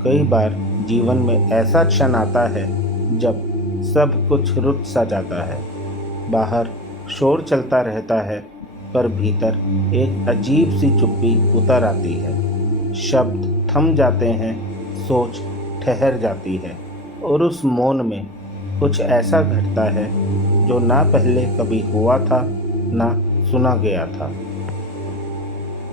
कई बार जीवन में ऐसा क्षण आता है जब सब कुछ रुक सा जाता है। बाहर शोर चलता रहता है, पर भीतर एक अजीब सी चुप्पी उतर आती है। शब्द थम जाते हैं, सोच ठहर जाती है, और उस मौन में कुछ ऐसा घटता है जो ना पहले कभी हुआ था, ना सुना गया था।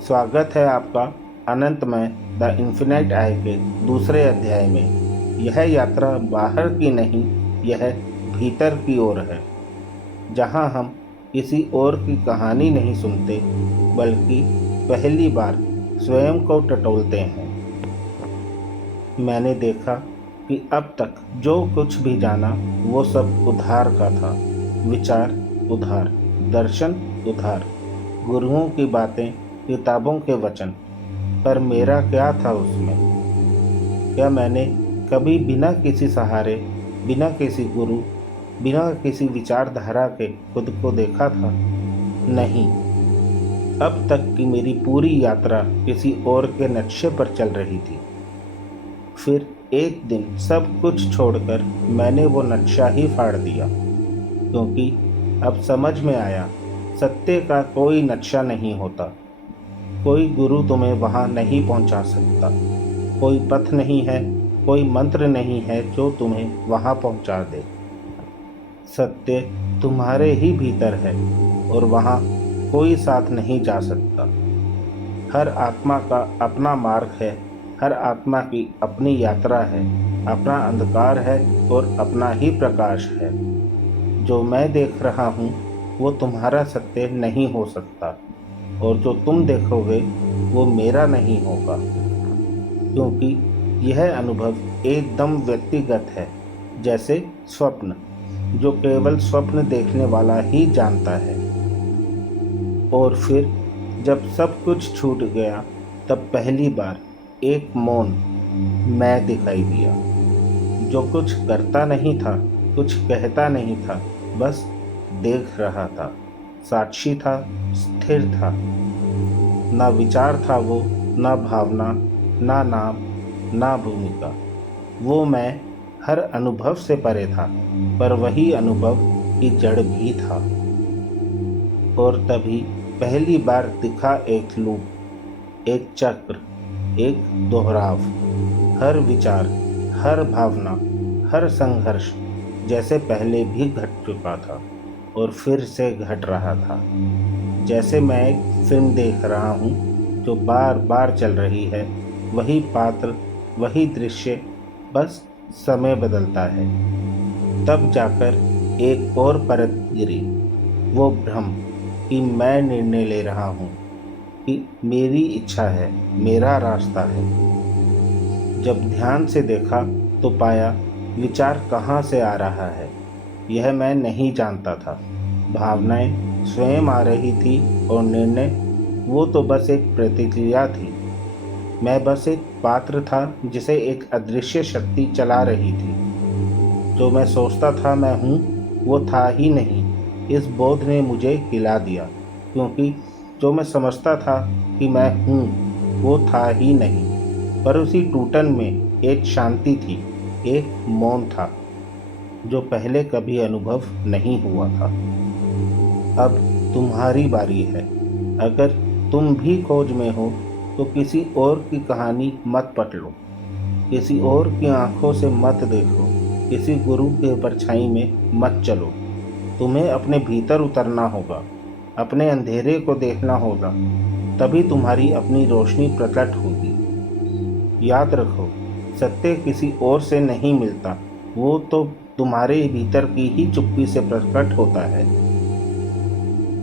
स्वागत है आपका अनंतमय द इन्फिनाइट आई के दूसरे अध्याय में। यह यात्रा बाहर की नहीं, यह भीतर की ओर है, जहां हम किसी और की कहानी नहीं सुनते, बल्कि पहली बार स्वयं को टटोलते हैं। मैंने देखा कि अब तक जो कुछ भी जाना वो सब उधार का था। विचार उधार, दर्शन उधार, गुरुओं की बातें, किताबों के वचन, पर मेरा क्या था उसमें? क्या मैंने कभी बिना किसी सहारे, बिना किसी गुरु, बिना किसी विचारधारा के खुद को देखा था? नहीं। अब तक की मेरी पूरी यात्रा किसी और के नक्शे पर चल रही थी। फिर एक दिन सब कुछ छोड़कर मैंने वो नक्शा ही फाड़ दिया, क्योंकि अब समझ में आया सत्य का कोई नक्शा नहीं होता। कोई गुरु तुम्हें वहां नहीं पहुंचा सकता। कोई पथ नहीं है, कोई मंत्र नहीं है जो तुम्हें वहां पहुंचा दे। सत्य तुम्हारे ही भीतर है, और वहां कोई साथ नहीं जा सकता। हर आत्मा का अपना मार्ग है, हर आत्मा की अपनी यात्रा है, अपना अंधकार है और अपना ही प्रकाश है। जो मैं देख रहा हूँ वो तुम्हारा सत्य नहीं हो सकता, और जो तुम देखोगे वो मेरा नहीं होगा, क्योंकि यह अनुभव एकदम व्यक्तिगत है, जैसे स्वप्न, जो केवल स्वप्न देखने वाला ही जानता है। और फिर जब सब कुछ छूट गया, तब पहली बार एक मौन मैं दिखाई दिया, जो कुछ करता नहीं था, कुछ कहता नहीं था, बस देख रहा था, साक्षी था, स्थिर था। ना विचार था वो, ना भावना, ना नाम, ना भूमिका। वो मैं हर अनुभव से परे था, पर वही अनुभव की जड़ भी था। और तभी पहली बार दिखा एक लूप, एक चक्र, एक दोहराव। हर विचार, हर भावना, हर संघर्ष जैसे पहले भी घट चुका था और फिर से घट रहा था। जैसे मैं एक फिल्म देख रहा हूँ जो बार बार चल रही है, वही पात्र, वही दृश्य, बस समय बदलता है। तब जाकर एक और परत गिरी, वो भ्रम कि मैं निर्णय ले रहा हूँ, कि मेरी इच्छा है, मेरा रास्ता है। जब ध्यान से देखा तो पाया विचार कहाँ से आ रहा है यह मैं नहीं जानता था। भावनाएं स्वयं आ रही थी, और निर्णय वो तो बस एक प्रतिक्रिया थी। मैं बस एक पात्र था जिसे एक अदृश्य शक्ति चला रही थी। जो मैं सोचता था मैं हूँ, वो था ही नहीं। इस बोध ने मुझे हिला दिया, क्योंकि जो मैं समझता था कि मैं हूँ, वो था ही नहीं। पर उसी टूटन में एक शांति थी, एक मौन था, जो पहले कभी अनुभव नहीं हुआ था। अब तुम्हारी बारी है। अगर तुम भी खोज में हो, तो किसी और की कहानी मत पढ़ो, किसी और की आंखों से मत देखो, किसी गुरु के परछाई में मत चलो। तुम्हें अपने भीतर उतरना होगा, अपने अंधेरे को देखना होगा, तभी तुम्हारी अपनी रोशनी प्रकट होगी। याद रखो, सत्य किसी और से नहीं मिलता, वो तो तुम्हारे भीतर की ही चुप्पी से प्रकट होता है।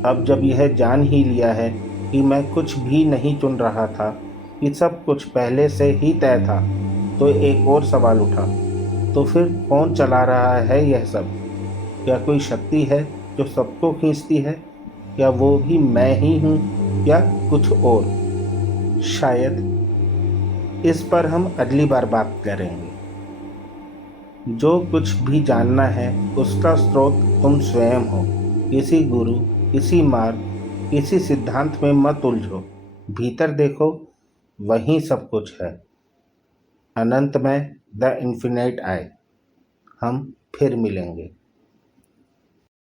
अब जब यह जान ही लिया है कि मैं कुछ भी नहीं चुन रहा था, कि सब कुछ पहले से ही तय था, तो एक और सवाल उठा, तो फिर कौन चला रहा है यह सब? क्या कोई शक्ति है जो सबको खींचती है? क्या वो भी मैं ही हूँ, या कुछ और? शायद इस पर हम अगली बार बात करेंगे। जो कुछ भी जानना है, उसका स्रोत तुम स्वयं हो। किसी गुरु, किसी मार्ग, किसी सिद्धांत में मत उलझो। भीतर देखो, वहीं सब कुछ है। अनंत में द इन्फिनाइट आई। हम फिर मिलेंगे।